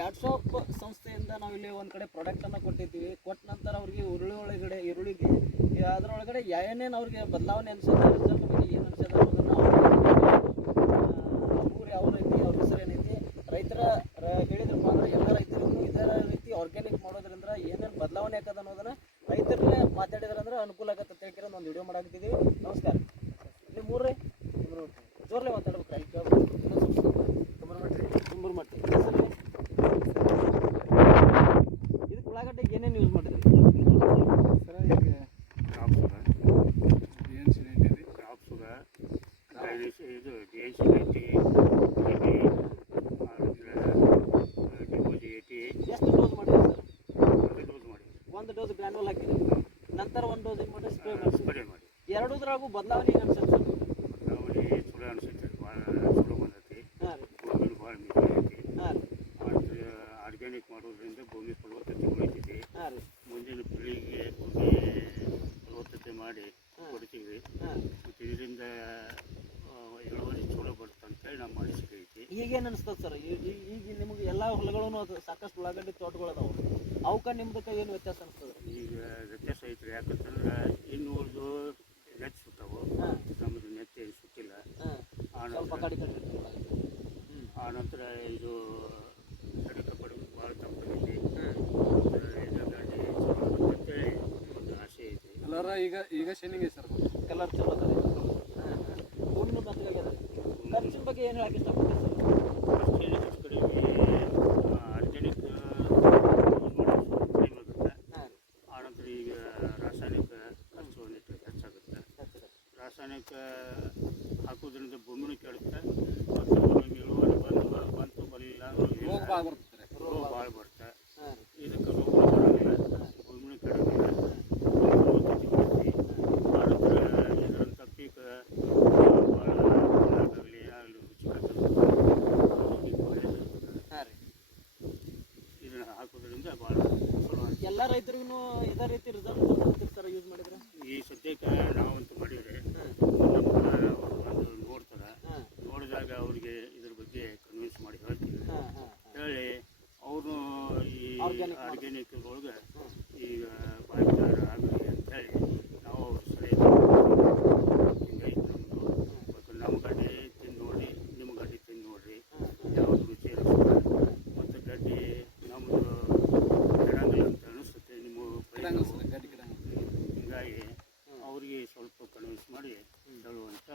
ಯಾಡ್ shop ಸಂಸ್ಥೆಯಿಂದ ನಾವು ಇಲ್ಲಿ ಒಂದು ಕಡೆ ಪ್ರಾಡಕ್ಟನ್ನು ಕೊಟ್ಟಿದ್ದೀವಿ. ಕೊಟ್ಟ ನಂತರ ಅವ್ರಿಗೆ ಉರುಳಿ ಒಳಗಡೆ, ಈರುಳ್ಳಿಗೆ ಅದರೊಳಗಡೆ ಏನೇನು ಅವ್ರಿಗೆ ಬದಲಾವಣೆ ಅನ್ಸುತ್ತೆ ಏನು ಅನಿಸುತ್ತೆ ಅನ್ನೋದನ್ನ ಊರು ಯಾವ ರೀತಿ ಅವ್ರ ಹೆಸರು ಏನೈತಿ ರೈತರ ಹೇಳಿದ್ರಪ್ಪ ಅಂದ್ರೆ ಎಲ್ಲ ರೈತರಿಗೂ ಇದೇ ರೀತಿ ಆರ್ಗ್ಯಾನಿಕ್ ಮಾಡೋದ್ರಿಂದ ಏನೇನು ಬದಲಾವಣೆ ಆಗ್ತದೆ ಅನ್ನೋದನ್ನ ರೈತರನ್ನೇ ಮಾತಾಡಿದ್ರಂದ್ರೆ ಅನುಕೂಲ ಆಗತ್ತೆ ಅಂತ ಹೇಳ್ಕಿರೋ ಒಂದು ವಿಡಿಯೋ ಮಾಡಾಕ್ತಿದ್ದೀವಿ ನಮಸ್ಕಾರ. ನೀವು ಮೂರ್ರಿ ಜೋರ್ಲೆ ಮಾತಾಡ್ಬೇಕು ಅಲ್ಲಿ ತುಂಬೂರು ಮಟ್ಟಿ ಹೆಸರು ಇದಕ್ಕೆ ಉಳ್ಳಾಗಡ್ಡೆಗೆ ಏನೇನು ಯೂಸ್ ಮಾಡಿದ್ರಿ ಸರ ಈಗ ಕ್ರಾಪ್ ಸುಗ ಏನು ಸಿಲಿಂಡರ್ ಕ್ರಾಪ್ ಸುಗ ಡೈನಿಸ್ ಇದು D N C ninety eighty ಡಿಪೋಜಿ eighty ಎಷ್ಟು ಡೋಸ್ ಮಾಡಿದ್ರಿ ಸರ್ ಅದು ಡೋಸ್ ಮಾಡಿ ಒಂದು ಡೋಸ್ ಗ್ರ್ಯಾನ್ಯೂಲ್ ಹಾಕಿದ್ರಿ ನಂತರ ಒಂದು ಡೋಸ್ ಏನು ಮಾಡಿ ಸ್ಪ್ರೇ ಮಾಡಿ ಸ್ಪ್ರೇ ಮಾಡಿ. ಎರಡೂದ್ರಾಗೂ ಬದಲಾವಣೆ ಏನು ಅನ್ಸುತ್ತೆ. ಸರ್ ಬದಲಾವಣೆ ಚಲೋ ಅನಿಸುತ್ತೆ. ಭಾಳ ಚಲೋ ಬಂದೈತಿ. ಭೂಮಿ ಭಾಳ ಮಿತಿ ಐತಿ ಆರ್ಗ್ಯಾನಿಕ್ ಮಾಡೋದ್ರಿಂದ ಭೂಮಿ ಫಲವತ್ತತೆ ಉಳಿತೈತಿ. ಮುಂದಿನ ಪೀಳಿಗೆ ಭೂಮಿ ಫಲವತ್ತತೆ ಮಾಡಿ ಕೊಡ್ತೀವಿ. ಮತ್ತು ಇದರಿಂದ ಇಳುವರಿ ಚಲೋ ಬರುತ್ತೆ ಅಂತೇಳಿ ನಮ್ಮ ಅನಿಸಿಕೆ ಐತಿ. ಈಗೇನು ಅನಿಸ್ತದೆ ಸರ್? ಈಗ ನಿಮಗೆ ಎಲ್ಲ ಹೊಲಗಳೂ ಅದು ಸಾಕಷ್ಟು ಉಳ್ಳಾಗಡ್ಡಿ ತೋಟಗಳು ಅದಾವೆ. ಅವಕ್ಕೆ ನಿಮ್ದಕ್ಕೆ ಏನು ವ್ಯತ್ಯಾಸ ಅನಿಸ್ತದೆ? ಸ್ವಲ್ಪ ಕಡಿ ಕಡಿ ಹ್ಞೂ ಆ ನಂತರ ಇದು ಸಡಿಕ ಪಡೆದು ಭಾಳ ಒಂದು ಆಸೆ ಐತಿ ಕಲರ ಈಗ ಈಗ ಶನಿಗೆ ಸರ್. ಕಲರ್ ಚಲೋ ಅದ ಹಾಂ ಹಾಂ ಹುಣ್ಣು ಖರ್ಚಿನ ಬಗ್ಗೆ ಏನು ಹೇಳಕ್ಕೆ ಇಷ್ಟಪಡ್ತೀವಿ ಸರ್? ರಾಸಾಯನಿಕ ಹಾಕೋದ್ರಿಂದ ಭೂಮಿನೂ ಕೆಡುತ್ತೆ. ಮತ್ತು ಭೂಮಿ ಇಳುವರಿ ಬಂದು ಬಂತು ಬರಲಿಲ್ಲ ರೋಗ ಭಾಳ ರೋಗ ಭಾಳ ಬರುತ್ತೆ ಇದಕ್ಕೆ ರೋಗ ಬರೋದಿಲ್ಲ. ಭೂಮಿನೂ ಎಲ್ಲ ರೈತರಿಗೂ ಇದೇ ರೀತಿ ರಿಸಲ್ಟ್ ಯೂಸ್ ಮಾಡಿದ್ರೆ? ಈ ಸದ್ಯಕ್ಕೆ ನಾವಂತೂ ಮಾಡಿದ್ರೆ ಮಾಡಿ ಹೇಳುವಂಥ